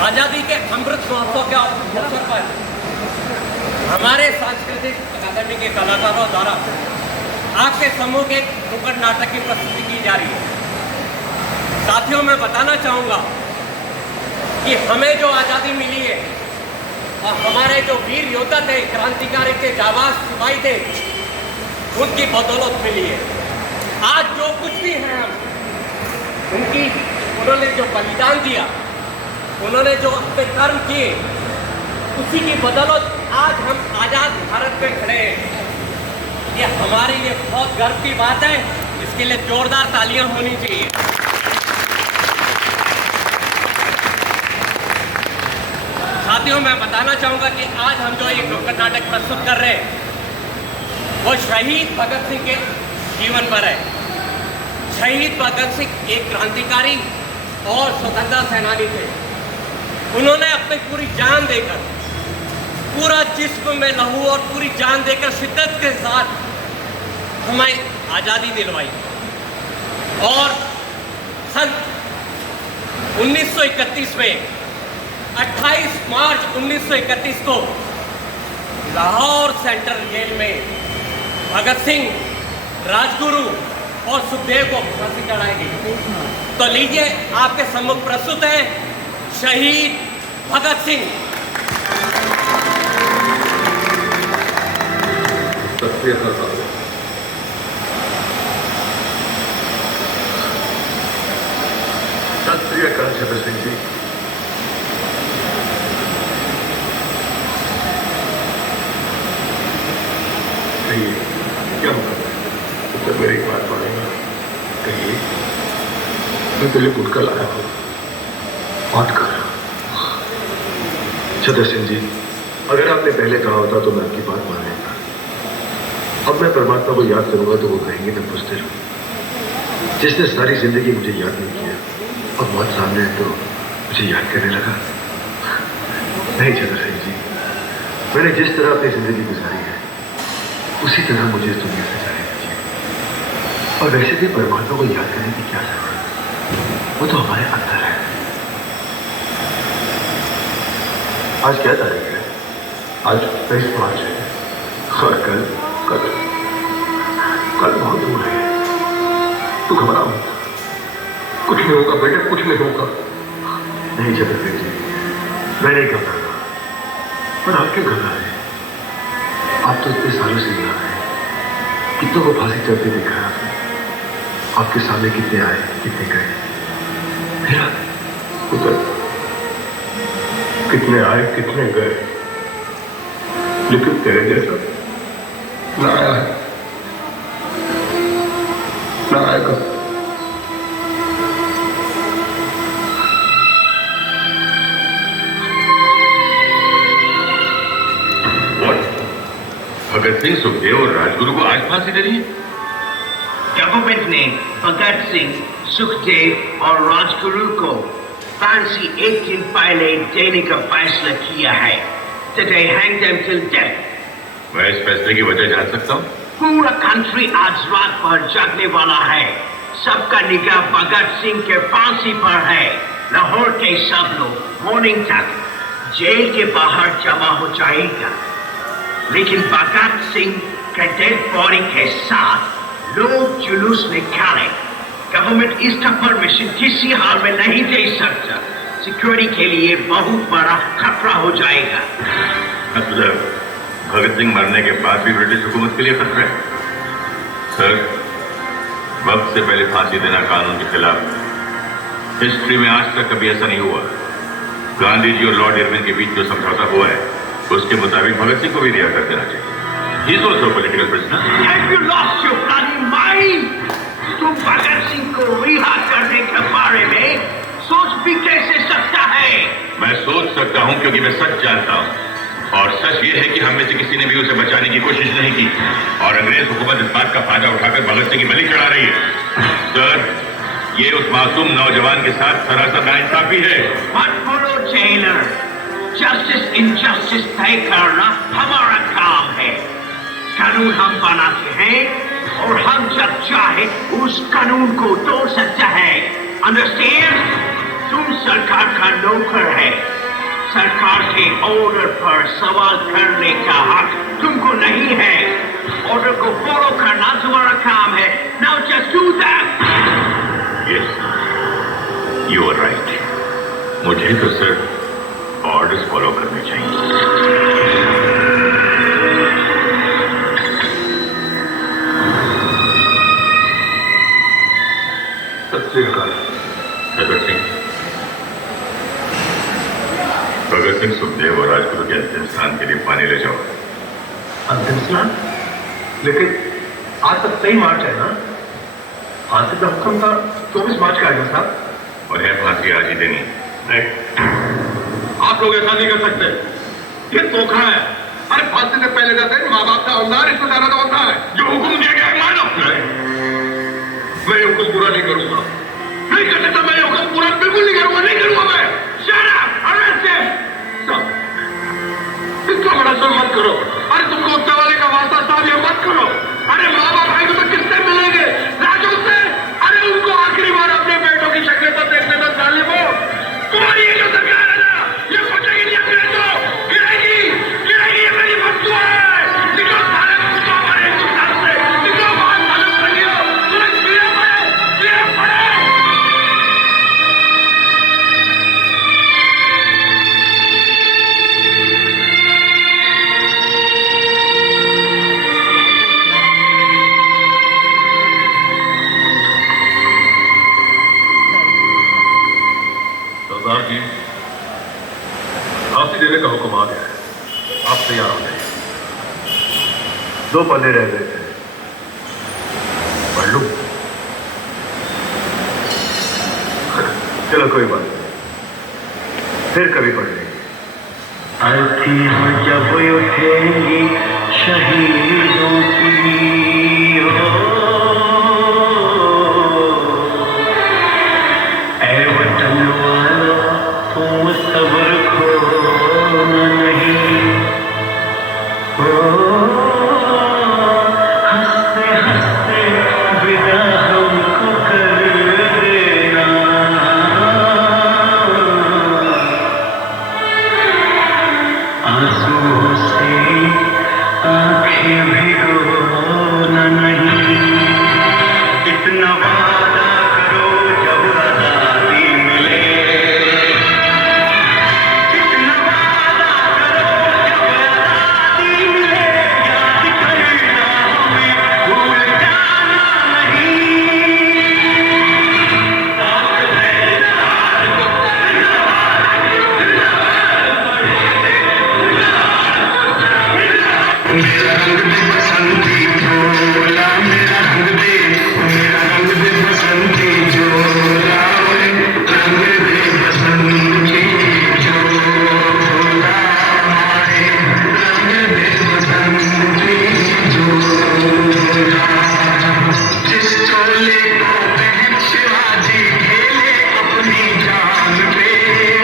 आज़ादी के अमृत महोत्सव के अवसर पर हमारे सांस्कृतिक अकादमी के कलाकारों द्वारा आपके समूह के नुक्कड़ नाटक की प्रस्तुति की जा रही है। साथियों, मैं बताना चाहूँगा कि हमें जो आज़ादी मिली है और हमारे जो वीर योद्धा थे, क्रांतिकारी थे, जाबाज सिपाही थे, उनकी बदौलत मिली है। आज जो कुछ भी है हम उन्होंने जो बलिदान दिया, उन्होंने जो अपने कर्म किए, उसी की बदौलत आज हम आज़ाद भारत में खड़े हैं। ये हमारे लिए बहुत गर्व की बात है। इसके लिए जोरदार तालियां होनी चाहिए। साथियों, मैं बताना चाहूँगा कि आज हम जो एक नुक्कड़ नाटक प्रस्तुत कर रहे हैं वो शहीद भगत सिंह के जीवन पर है। शहीद भगत सिंह एक क्रांतिकारी और स्वतंत्रता सेनानी थे। उन्होंने अपनी पूरी जान देकर, पूरा जिस्म में लहू और पूरी जान देकर शिद्दत के साथ हमें आज़ादी दिलवाई। और सन 1931 में 28 मार्च 1931 को लाहौर सेंट्रल जेल में भगत सिंह, राजगुरु और सुखदेव को फांसी चढ़ाई गई। तो लीजिए, आपके सम्मुख प्रस्तुत है शहीद भगत सिंह। सत्रियकाल छतर सिंह जी। कहिए, क्या होगा? तो मेरी बात मानेगा। कहिए, मैं तेरे गुटका लाया हूँ, बात कर। छतर सिंह जी, अगर आपने पहले कहा होता तो मैं आपकी बात मान लेता। अब मैं परमात्मा को याद करूंगा तो वो कहेंगे मैं पुष्टिर हूं, जिसने सारी जिंदगी मुझे याद नहीं किया, अब मौत सामने है तो मुझे याद करने लगा। नहीं छतर सिंह जी, मैंने जिस तरह अपनी जिंदगी गुजारी है उसी तरह मुझे इस दुनिया से जाने दीजिए। और वैसे भी परमात्मा को याद करने की क्या जरूरत, वो तो हमारे अंदर है। आज क्या तारीख है? आज 23 मार्च है और कल कल कल बहुत दूर है। तू घबरा मत, कुछ नहीं होगा बेटा, कुछ नहीं होगा। नहीं छतर सिंह जी, मैं नहीं घबरा रहा, पर आप क्यों घबरा रहे? आप तो इतने सालों से यहाँ हैं, कितनों को फांसी चढ़ते देखा है आपने। आपके सामने कितने आए, कितने गए, मेरा उधर कितने आए, कितने गए, लेकिन तेरे जैसा ना आया है, ना आएगा। भगत सिंह, सुखदेव और राजगुरु को आज फांसी दे रही है। गवर्नमेंट ने भगत सिंह, सुखदेव और राजगुरु को फांसी एक दिन पहले देने का फैसला किया है। They hang them till death. मैं इस फैसले की वजह जान सकता हूँ? पूरा कंट्री आज रात पर जागने वाला है। सबका निगाह भगत सिंह के फांसी पर है। लाहौर के सब लोग मॉर्निंग तक जेल के बाहर जमा हो जाएगा, लेकिन भगत सिंह के डेड बॉडी के साथ लोग जुलूस निकाले। गवर्नमेंट इसका परमिशन किसी हाल में नहीं दे सकता। सिक्योरिटी के लिए बहुत बड़ा खतरा हो जाएगा। मतलब भगत सिंह मरने के बाद भी ब्रिटिश हुकूमत के लिए खतरा है? सर, वक्त से पहले फांसी देना कानून के खिलाफ। हिस्ट्री में आज तक कभी ऐसा नहीं हुआ। गांधी जी और लॉर्ड इरविन के बीच जो समझौता हुआ है उसके मुताबिक भगत सिंह को भी रिहा कर देना चाहिए। He is also a political prisoner. Have you lost your bloody mind? तुम भगत सिंह को रिहा करने के बारे में सोच भी कैसे सकता है? मैं सोच सकता हूं क्योंकि मैं सच जानता हूं, और सच ये है कि हम में से किसी ने भी उसे बचाने की कोशिश नहीं की, और अंग्रेज हुकूमत इस बात का फायदा उठाकर भगत सिंह की बलि चढ़ा रही है। सर, ये उस मासूम नौजवान के साथ सरासर नाइंसाफी है। मत बोलो जेलर, जस्टिस इनजस्टिस तय करना हमारा काम है। कानून हम बनाते हैं और हम जब चाहे उस कानून को तोड़ सकते हैं। अंडरस्टैंड? तुम सरकार का नौकर है। सरकार के ऑर्डर पर सवाल करने का हक तुमको नहीं है। ऑर्डर को फॉलो करना तुम्हारा काम है। Now just do that. Yes, you are right. मुझे तो सिर्फ ऑर्डर्स फॉलो करने चाहिए। सत श्री अकाल। भगत सिंह सुखदेव और राजगुरु के अंतिम स्थान के लिए पानी ले जाओ। अंतिम स्नान? लेकिन आज तक 23 मार्च है ना? फांसी का हुक्म था 24 मार्च का आएगा साहब। और है फांसी आज ही देनी। आप लोग ऐसा नहीं कर सकते, ये धोखा है। अरे फांसी से पहले जाते माँ बाप का औंधा रिश्तेदारों का होता है। जो हुक्म दिया गया है मानो। मैं हुक्म पूरा नहीं करूंगा। नहीं करते तो मैं हुक्म पूरा बिल्कुल नहीं करूंगा। नहीं करूंगा मैं। Shut up! Arrest him! इसका बड़ा सर मत करो। अरे तुमको उत्तर वाले का वास्ता साहब ये मत करो। अरे माँ बाप भाई को तो किससे मिलेंगे? राजू से। अरे उनको आखिरी बार अपने बेटों की शक्ल पर देखने तो जालिम हो। तुम्हारी ये जो सरकार है ना, ये फटेगी नहीं अपने तो गिरेगी, गिरेगी। ये मेरी बददुआ है। निकलो सारे कुत्तों हमारे हिंदुस्तान से। निकलो बाहर मालूम करिए। तुम्हें गिरे पड़े। सरदार जी, फांसी देने का हुक्म आ गया है। आप तैयार हो जाइए। 2 पन्ने रह गए थे, पढ़ लूं? चलो कोई बात नहीं, फिर कभी पढ़ लेंगे। अर्थी हो जब उठेंगी शहीदों की हो, ऐ वतन वालों तुम सब्र खोना नहीं। हंसते हंसते विदा हमको कर देना। आंसुओं से आंखें भिगोना नहीं। इतना वादा करो जब आजादी मिले। इतना वादा करो जब आजादी मिले। याद करना हमें, भूल जाना नहीं। मेरा रंग दे बसंती झोला, मेरा रंग दे, मेरा रंग दे बसंती झोला, रंग दे बसंती झोला, रंग दे बसंती झोला। जिस चोले को पहन शिवाजी खेले अपनी जान पे,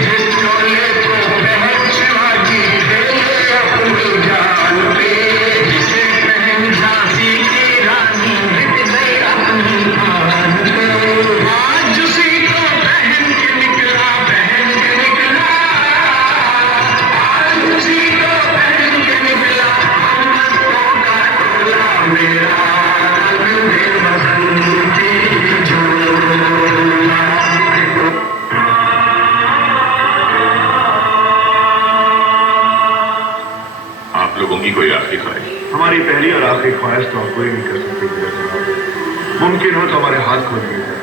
जिस चोले को पहन शिवाजी खेले अपनी जान पे, जिसे पहन झांसी की रानी मिट गई अपनी आन पे। आज उसी को पहन के निकला, पहन के निकला। आज उसी को पहन के निकला मस्तों का टोला। मेरा रंग दे बसंती झोला। आप लोगों की कोई आखिरी ख्वाहिश? हमारी पहली और आखिरी ख्वाहिश तो आप कोई नहीं कर सकते मेरा जनाब। मुमकिन हो तो हमारे हाथ खोल दिए जाए।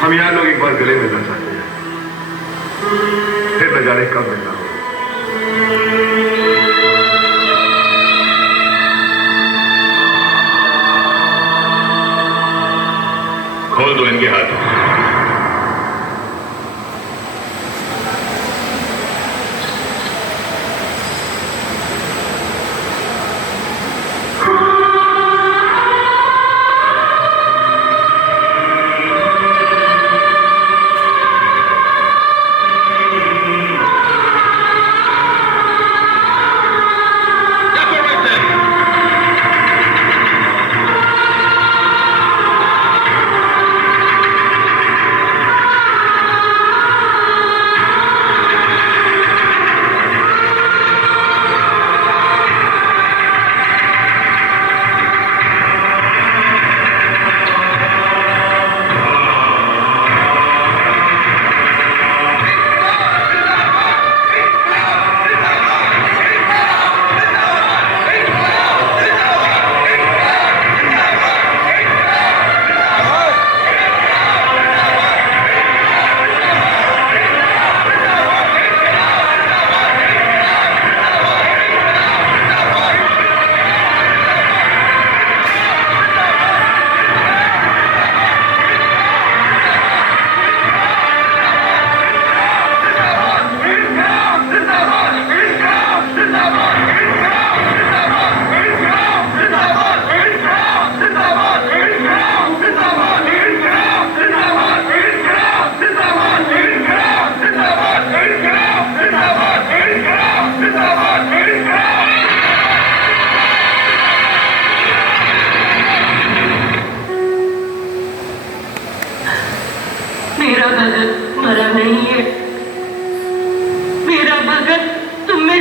हम यहाँ लोग एक बार गले मिलना चाहते हैं, फिर न जाने कब मिलना हो। खोल दो इनके हाथ।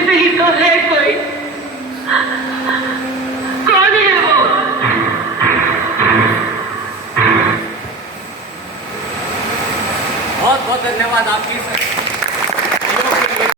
भी तो है कोई। कौन है वो? बहुत बहुत धन्यवाद आपकी